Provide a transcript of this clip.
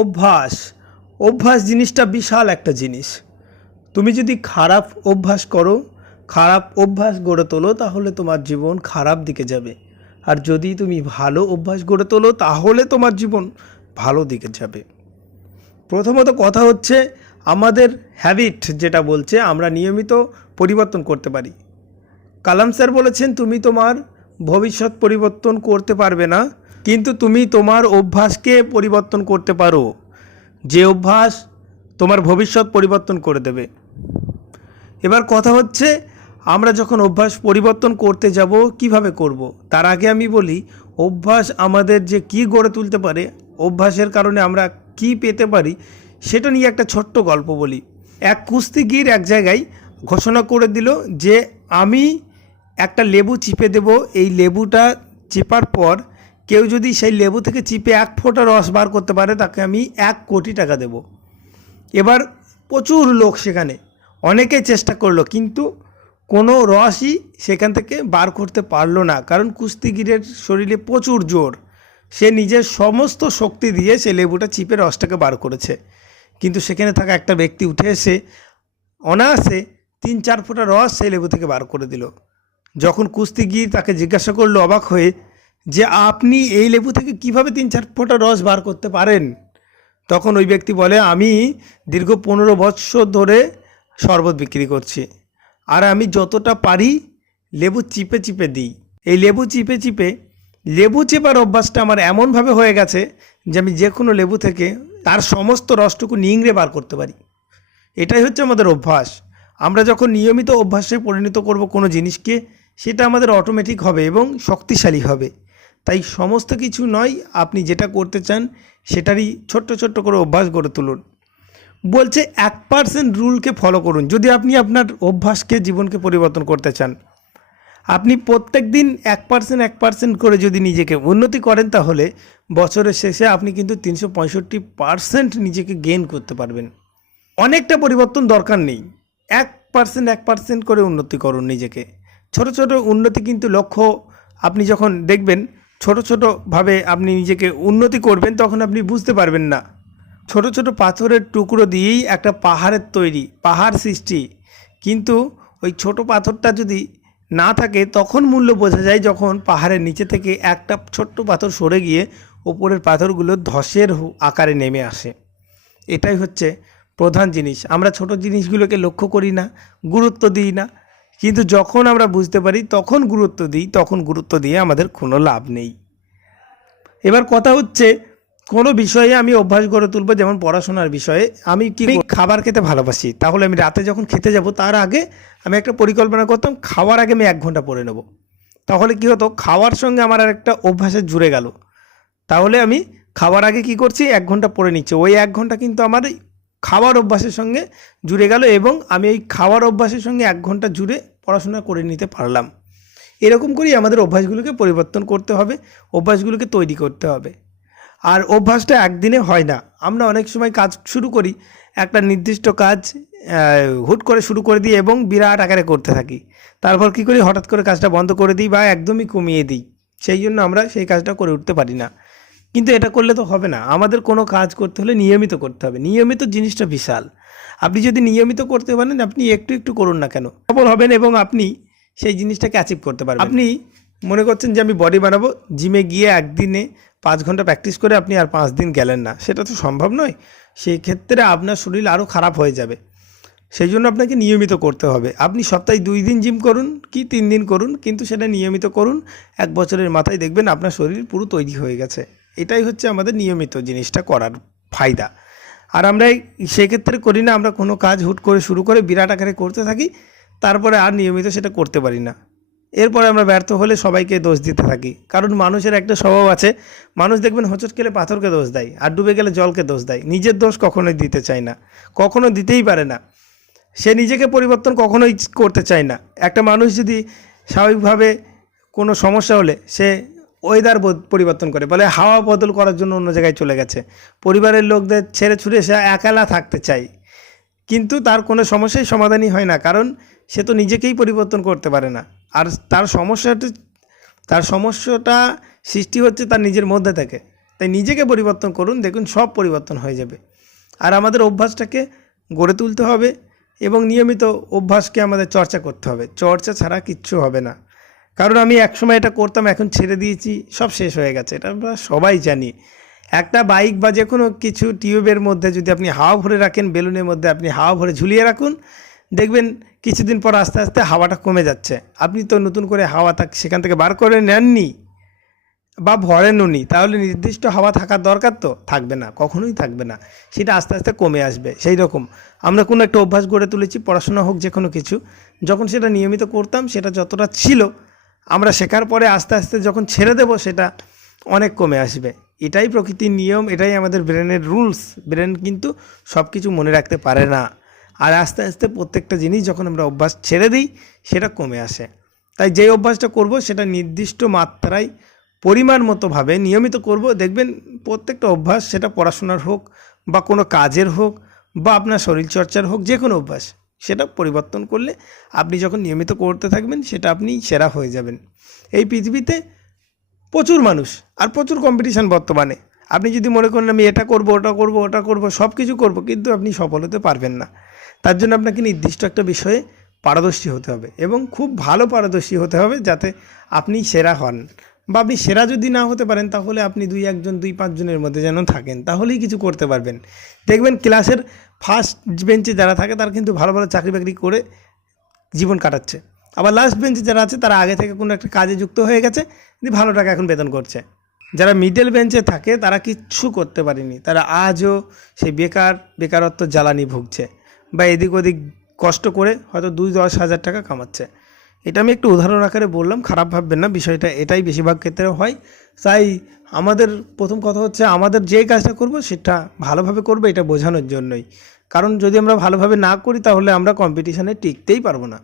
অভ্যাস অভ্যাস জিনিসটা বিশাল একটা জিনিস। তুমি যদি খারাপ অভ্যাস করো, খারাপ অভ্যাস গড়ে তোলো, তাহলে তোমার জীবন খারাপ দিকে যাবে। আর যদি তুমি ভালো অভ্যাস গড়ে তোলো, তাহলে তোমার জীবন ভালো দিকে যাবে। প্রথমত কথা হচ্ছে, আমাদের হ্যাবিট যেটা বলছে আমরা নিয়মিত পরিবর্তন করতে পারি। কালাম স্যার বলেছেন, তুমি তোমার ভবিষ্যৎ পরিবর্তন করতে পারবে না, কিন্তু তুমি তোমার অভ্যাসকে পরিবর্তন করতে পারো। যে অভ্যাস তোমার ভবিষ্যৎ পরিবর্তন করে দেবে। এবার কথা হচ্ছে, আমরা যখন অভ্যাস পরিবর্তন করতে যাব কিভাবে করব। তার আগে আমি বলি, অভ্যাস আমাদের যে কি গড়ে তুলতে পারে, অভ্যাসের কারণে আমরা কি পেতে পারি, সেটা নিয়ে একটা ছোট্ট গল্প বলি। এক কুস্তিগীর এক জায়গায় ঘোষণা করে দিল যে আমি একটা লেবু চিপে দেব, এই লেবুটা চেপার পর কেউ যদি সেই লেবু থেকে চিপে 1 ফোঁটা রস বার করতে পারে, তাকে আমি 1 কোটি টাকা দেব। এবার প্রচুর লোক সেখানে, অনেকেই চেষ্টা করলো, কিন্তু কোনো রসই সেখান থেকে বার করতে পারলো না। কারণ কুস্তিগীরের শরীরে প্রচুর জোর, সে নিজের সমস্ত শক্তি দিয়ে সে লেবুটা চিপে রসটাকে বার করেছে। কিন্তু সেখানে থাকা একটা ব্যক্তি উঠে এসে অনায়াসে 3-4 ফোঁটা রস সেই লেবু থেকে বার করে দিল। যখন কুস্তিগীর তাকে জিজ্ঞাসা করলো অবাক হয়ে, যে আপনি এই লেবু থেকে কিভাবে 3-4 ফোঁটা রস বার করতে পারেন, তখন ওই ব্যক্তি বলে, আমি দীর্ঘ 15 বছর ধরে শরবত বিক্রি করছি, আর আমি যতটা পারি লেবু চিপে চিপে দিই। এই লেবু চিপে চিপে লেবু চেপার অভ্যাসটা আমার এমনভাবে হয়ে গেছে যে আমি যে কোনো লেবু থেকে তার সমস্ত রসটুকু নিংড়ে বার করতে পারি। এটাই হচ্ছে আমাদের অভ্যাস। আমরা যখন নিয়মিত অভ্যাসে পরিণত করব কোনো জিনিসকে, সেটা আমাদের অটোমেটিক হবে এবং শক্তিশালী হবে। তাই সমস্ত কিছু নয়, আপনি যেটা করতে চান সেটারই ছোট্ট ছোট্ট করে অভ্যাস গড়ে তুলুন। বলছে 1% রুলকে ফলো করুন। যদি আপনি আপনার অভ্যাসকে, জীবনকে পরিবর্তন করতে চান, আপনি প্রত্যেক দিন 1% করে যদি নিজেকে উন্নতি করেন, তাহলে বছরের শেষে আপনি কিন্তু 365% নিজেকে গেইন করতে পারবেন। অনেকটা পরিবর্তন দরকার নেই, 1% করে উন্নতি করুন নিজেকে। ছোট ছোট উন্নতি কিন্তু লক্ষ্য, আপনি যখন দেখবেন ছোট ছোটোভাবে আপনি নিজেকে উন্নতি করবেন, তখন আপনি বুঝতে পারবেন না। ছোট ছোট পাথরের টুকরো দিয়েই একটা পাহাড়ের তৈরি, পাহাড় সৃষ্টি। কিন্তু ওই ছোট পাথরটা যদি না থাকে, তখন মূল্য বোঝা যায় যখন পাহাড়ের নিচে থেকে একটা ছোট্ট পাথর সরে গিয়ে ওপরের পাথরগুলো ধসের আকারে নেমে আসে। এটাই হচ্ছে প্রধান জিনিস। আমরা ছোট জিনিসগুলোকে লক্ষ্য করি না, গুরুত্ব দিই না, কিন্তু যখন আমরা বুঝতে পারি তখন গুরুত্ব দিই। তখন গুরুত্ব দিয়ে আমাদের কোনো লাভ নেই। এবার কথা হচ্ছে, কোনো বিষয়ে আমি অভ্যাস গড়ে তুলব, যেমন পড়াশোনার বিষয়ে। আমি খাবার খেতে ভালোবাসি, তাহলে আমি রাতে যখন খেতে যাব তার আগে আমি একটা পরিকল্পনা করতাম, খাওয়ার আগে আমি 1 ঘন্টা পড়ে নেব। তাহলে কি হতো, খাওয়ার সঙ্গে আমার আর একটা অভ্যাসে জুড়ে গেল। তাহলে আমি খাওয়ার আগে কি করছি, 1 ঘন্টা পড়ে নিচ্ছি। ওই 1 ঘন্টা কিন্তু আমার খাওয়ার অভ্যাসের সঙ্গে জুড়ে গেল, এবং আমি এই খাওয়ার অভ্যাসের সঙ্গে 1 ঘন্টা জুড়ে পড়াশোনা করে নিতে পারলাম। এরকম করেই আমাদের অভ্যাসগুলোকে পরিবর্তন করতে হবে, অভ্যাসগুলোকে তৈরি করতে হবে। আর অভ্যাসটা একদিনে হয় না। আমরা অনেক সময় কাজ শুরু করি, একটা নির্দিষ্ট কাজ হুট করে শুরু করে দিই এবং বিরাট আকারে করতে থাকি। তারপর কী করি, হঠাৎ করে কাজটা বন্ধ করে দিই বা একদমই কমিয়ে দিই। সেই জন্য আমরা সেই কাজটা করে উঠতে পারি না। কিন্তু এটা করলে তো হবে না। আমাদের কোনো কাজ করতে হলে নিয়মিত করতে হবে। নিয়মিত জিনিসটা বিশাল। আপনি যদি নিয়মিত করতে পারেন, আপনি একটু একটু করুন না কেন, সফল হবেন এবং আপনি সেই জিনিসটাকে অ্যাচিভ করতে পারবেন। আপনি মনে করছেন যে আমি বডি বানাবো, জিমে গিয়ে একদিনে 5 ঘন্টা প্র্যাকটিস করে আপনি আর 5 দিন গেলেন না, সেটা তো সম্ভব নয়। সেই ক্ষেত্রে আপনার শরীর আরও খারাপ হয়ে যাবে। সেই জন্য আপনাকে নিয়মিত করতে হবে। আপনি সপ্তাহে 2 দিন জিম করুন কি 3 দিন করুন, কিন্তু সেটা নিয়মিত করুন। 1 বছরের মাথায় দেখবেন আপনার শরীর পুরো তৈরি হয়ে গেছে। এটাই হচ্ছে আমাদের নিয়মিত জিনিসটা করার ফায়দা। আর আমরা সেক্ষেত্রে করি না, আমরা কোনো কাজ হুট করে শুরু করে বিরাট আকারে করতে থাকি, তারপরে আর নিয়মিত সেটা করতে পারি না। এরপরে আমরা ব্যর্থ হলে সবাইকে দোষ দিতে থাকি। কারণ মানুষের একটা স্বভাব আছে, মানুষ দেখবেন হোঁচট খেলে পাথরকে দোষ দেয়, আর ডুবে গেলে জলকে দোষ দেয়। নিজের দোষ কখনোই দিতে চায় না, কখনো দিতেই পারে না। সে নিজেকে পরিবর্তন কখনোই করতে চায় না। একটা মানুষ যদি স্বাভাবিকভাবে কোনো সমস্যা হলে সে ওয়েদার পরিবর্তন করে, বলে হাওয়া বদল করার জন্য অন্য জায়গায় চলে গেছে। পরিবারের লোকদের ছেড়ে ছুড়ে সে একালা থাকতে চায়, কিন্তু তার কোনো সমস্যাই সমাধানই হয় না, কারণ সে তো নিজেকেই পরিবর্তন করতে পারে না। আর তার সমস্যাটা সৃষ্টি হচ্ছে তার নিজের মধ্যে থেকে। তাই নিজেকে পরিবর্তন করুন, দেখুন সব পরিবর্তন হয়ে যাবে। আর আমাদের অভ্যাসটাকে গড়ে তুলতে হবে এবং নিয়মিত অভ্যাসকে আমাদের চর্চা করতে হবে। চর্চা ছাড়া কিচ্ছু হবে না। কারণ আমি একসময় এটা করতাম, এখন ছেড়ে দিয়েছি, সব শেষ হয়ে গেছে। এটা আমরা সবাই জানি। একটা বাইক বা যে কোনো কিছু টিউবের মধ্যে যদি আপনি হাওয়া ভরে রাখেন, বেলুনের মধ্যে আপনি হাওয়া ভরে ঝুলিয়ে রাখুন, দেখবেন কিছুদিন পর আস্তে আস্তে হাওয়াটা কমে যাচ্ছে। আপনি তো নতুন করে হাওয়া সেখান থেকে বার করে নেননি বা ভরেনওনি, তাহলে নির্দিষ্ট হাওয়া থাকার দরকার তো থাকবে না, কখনোই থাকবে না। সেটা আস্তে আস্তে কমে আসবে। সেই রকম আমরা কোনো একটা অভ্যাস গড়ে তুলেছি, পড়াশোনা হোক যে কোনো কিছু, যখন সেটা নিয়মিত করতাম, সেটা যতটা ছিল আমরা শেখার পরে আস্তে আস্তে যখন ছেড়ে দেব সেটা অনেক কমে আসবে। এটাই প্রকৃতির নিয়ম, এটাই আমাদের ব্রেনের রুলস। ব্রেন কিন্তু সব কিছু মনে রাখতে পারে না। আর আস্তে আস্তে প্রত্যেকটা জিনিস যখন আমরা অভ্যাস ছেড়ে দিই সেটা কমে আসে। তাই যে অভ্যাসটা করব সেটা নির্দিষ্ট মাত্রায় পরিমাণ মতোভাবে নিয়মিত করব। দেখবেন প্রত্যেকটা অভ্যাস, সেটা পড়াশোনার হোক বা কোনো কাজের হোক বা আপনার শরীরচর্চার হোক, যে কোনো অভ্যাস, সেটা পরিবর্তন করলে আপনি যখন নিয়মিত করতে থাকবেন সেটা আপনি সেরা হয়ে যাবেন। এই পৃথিবীতে প্রচুর মানুষ আর প্রচুর কম্পিটিশান বর্তমানে। আপনি যদি মনে করেন আমি এটা করব, ওটা করব, ওটা করব, সব কিছু করব, কিন্তু আপনি সফল হতে পারবেন না। তার জন্য আপনাকে নির্দিষ্ট একটা বিষয়ে পারদর্শী হতে হবে এবং খুব ভালো পারদর্শী হতে হবে, যাতে আপনি সেরা হন। বা আপনি সেরা যদি না হতে পারেন তাহলে আপনি 2-1 জন 2-5 জনের মধ্যে যেন থাকেন, তাহলেই কিছু করতে পারবেন। দেখবেন ক্লাসের ফার্স্ট বেঞ্চে যারা থাকে তারা কিন্তু ভালো ভালো চাকরি বাকরি করে জীবন কাটাচ্ছে। আবার লাস্ট বেঞ্চে যারা আছে তারা আগে থেকে কোনো একটা কাজে যুক্ত হয়ে গেছে, কিন্তু ভালো টাকা এখন বেতন করছে। যারা মিডল বেঞ্চে থাকে তারা কিচ্ছু করতে পারেনি, তারা আজও সেই বেকারত্ব জ্বালানি ভুগছে বা এদিক ওদিক কষ্ট করে হয়তো 2-10 হাজার টাকা কামাচ্ছে। এটা আমি একটু উদাহরণ আকারে বললাম, খারাপ ভাববেন না, বিষয়টা এটাই বেশিরভাগ ক্ষেত্রে হয়। তাই আমাদের প্রথম কথা হচ্ছে আমাদের যে কাজটা করব সেটা ভালোভাবে করবো, এটা বোঝানোর জন্যই। কারণ যদি আমরা ভালোভাবে না করি তাহলে আমরা কম্পিটিশানে টিকতেই পারবো না।